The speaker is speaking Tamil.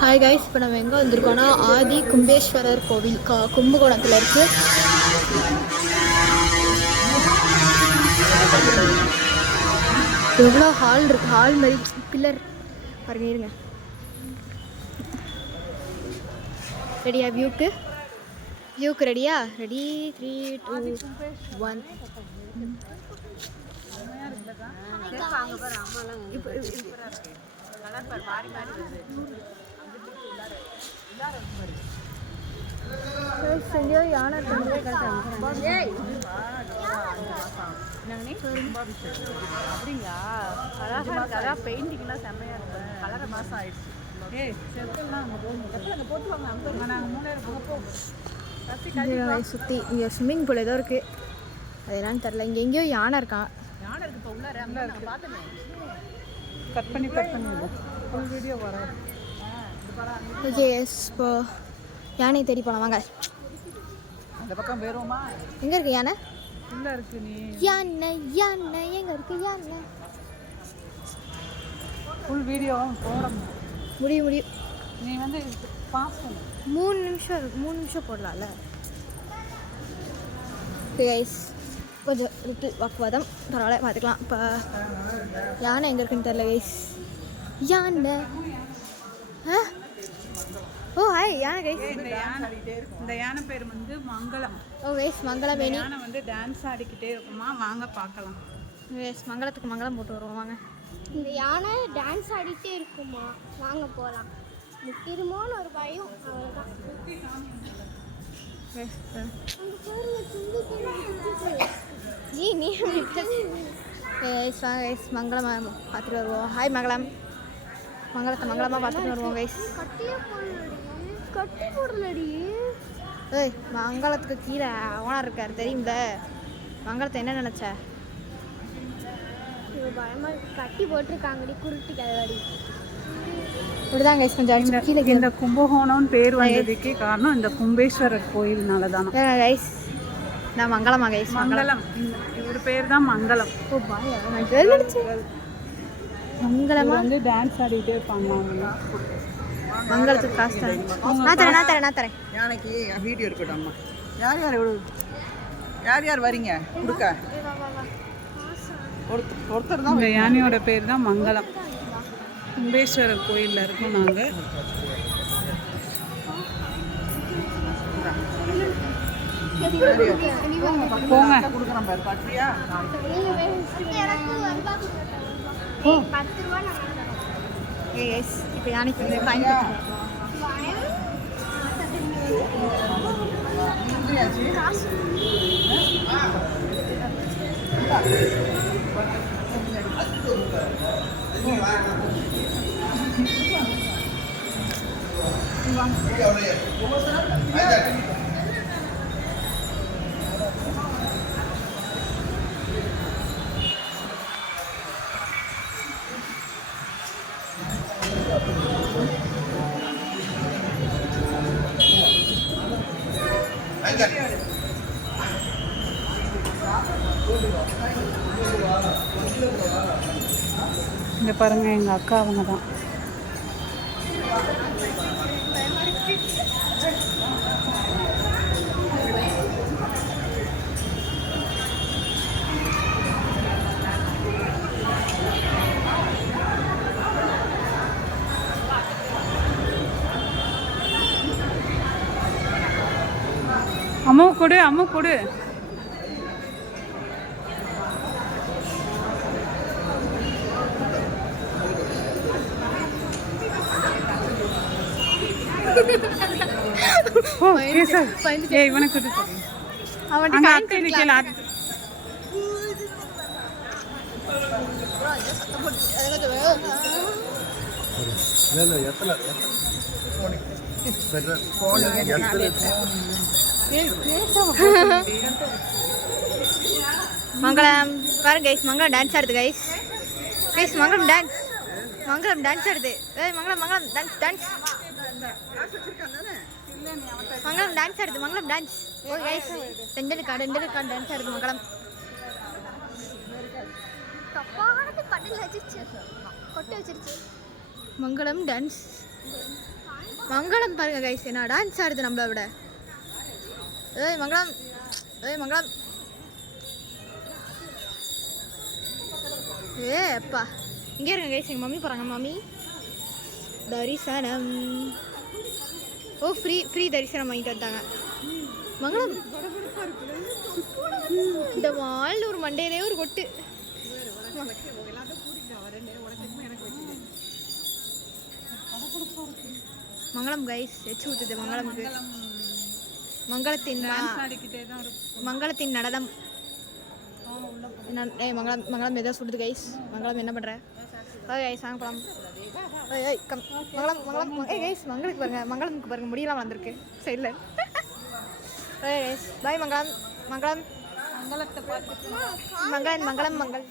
ஹாய் கைஸ், இப்போ நம்ம எங்கே வந்திருக்கோன்னா ஆதி கும்பேஸ்வரர் கோவில் கும்பகோணத்தில் இருக்குது. எவ்வளோ ஹால் இருக்குது, ஹால் மாதிரி பில்லர் பாருங்க. இருங்க, ரெடியா? வியூக்கு ரெடியா? ரெடி 3 2 1. யானை அப்படிங்களா? அழகா இருக்கு. அதான் பெயிண்டிங்லாம் செம்மையா இருக்கு. கலர மாசம் ஆயிடுச்சு. சுற்றி இங்கே ஸ்விம்மிங் பூல் ஏதோ இருக்குது, அது என்னன்னு தெரில. இங்கே எங்கேயோ யானை இருக்கான். யானை இருக்கு. இப்போ உள்ள பார்த்தேன். கட் பண்ணி ஃபுல் வீடியோ வரும். ஓகே எஸ், இப்போ யானையை தேடி போகலாம் வாங்க. அந்த பக்கம் போயிருவோமா? எங்கே இருக்கு யானை? உள்ள இருக்கு. நீ யானை எங்கே இருக்கு யானை? ஃபுல் வீடியோ போடணும். முடியும். நீ வந்து பாஸ் பண்ணு. 3 நிமிஷம் போடலாம்ல. கைஸ், கொஞ்சம் வாக்குவாதம் பரவாயில்ல, பார்த்துக்கலாம். இப்போ யானை எங்கே இருக்குன்னு தெரில கைஸ். யானை ஓ ஹாய் யானை கைஸ். இந்த யானை பேர் வந்து மங்களம். ஓ கைஸ், மங்களம். யானை வந்து டான்ஸ் ஆடிக்கிட்டே இருக்குமா, வாங்க பார்க்கலாம். கைஸ், மங்களத்துக்கு மங்களம் போட்டு வருவோம் வாங்க. இந்த யானை டான்ஸ் ஆடிட்டே இருக்குமா, வாங்க போகலாம். முக்கியமான ஒரு பயம், அவ்வளோதான். மங்களமா பார்த்துட்டு வருவோம். ஹாய் மங்களம். மங்களமாக பார்த்துட்டு வருவோம் கைஸ். கட்டி போடலடி. ஏய், மங்களத்துக்கு கீழே ஓனர் இருக்கார் தெரியும்ல. மங்களத்தை என்ன நினச்ச? பயமா கட்டி போட்டிருக்காங்கடி, குருட்டி கதவாடி. இப்படிதான் கைஸ், கொஞ்சம் கீழே. இந்த கும்பகோணம்னு பேர் வந்ததுக்கே காரணம் இந்த கும்பேஸ்வரர் கோயில்னால தானே கைஸ். நான் மங்களமா கைஸ்? மங்களம். இவர் பேர் தான் மங்களம். ஓ பாயா, மங்களமா வந்து டான்ஸ் ஆடிட்டே இருப்பாங்க. மங்களத்துக்கு காசு தரேன். நான் தரேன். யானைக்கு வீடியோ இருக்கட்டும். அம்மா யார் வரீங்க கொடுக்க? ஒருத்தர் தான். இந்த யானையோட பேர் தான் மங்களம். கும்பேஸ்வரர் கோயிலில் இருக்கோம் நாங்கள். போங்க. கொடுக்குறேன் பாரு, பட்டியா? இப்போ யானைக்கு இங்கே பாருங்கள், எங்கள் அக்கா அவங்க தான். அம்மு கொடு. இவனுக்கு மங்களம் பாருங்க கைஸ், மங்களம் டான்ஸ் ஆடுது கைஸ். மங்களம் டான்ஸ் ஆடுது. ஏய் மங்களம் டான்ஸ். மங்களம் டான்ஸ் ஆடுது. மங்களம் டான்ஸ். ஓ கைஸ், ரெண்டு கார்டு டான்ஸ் ஆடுது மங்களம். தப்பானது கடல்ல வச்சிருச்சு, கொட்டை வச்சிருச்சு. மங்களம் டான்ஸ். மங்களம் பாருங்க கைஸ், என்ன டான்ஸ் ஆடுது நம்மள விட. ஏய் மங்களம், ஏய் மங்களம், ஏ அப்பா இங்கே இருங்க கைஸ். எங்கள் மம்மி போகிறாங்க. மம்மி தரிசனம், ஓ ஃப்ரீ தரிசனம் வாங்கிட்டு வந்துட்டாங்க. மங்களம் இந்த வாழ் ஒரு மண்டையிலே ஒரு கொட்டு. மங்களம் கைஸ் எச்சு ஊத்துது. மங்களமுக்கு மங்களத்தின் நடனம். ஏய் மங்களம் ஏதோ சுடுது கைஸ். மங்களம் என்ன பண்ணுற? ஓய் கைஸ் வாங்க போகலாம். ஏய் கம் மங்களம் ஏய் கைஸ் மங்களுக்கு பாருங்க முடியெல்லாம் வந்திருக்கு சைடில். ஓய் கைஸ் பாய் மங்களம். மங்களம் மங்களத்தை பார்த்து மங்களம்.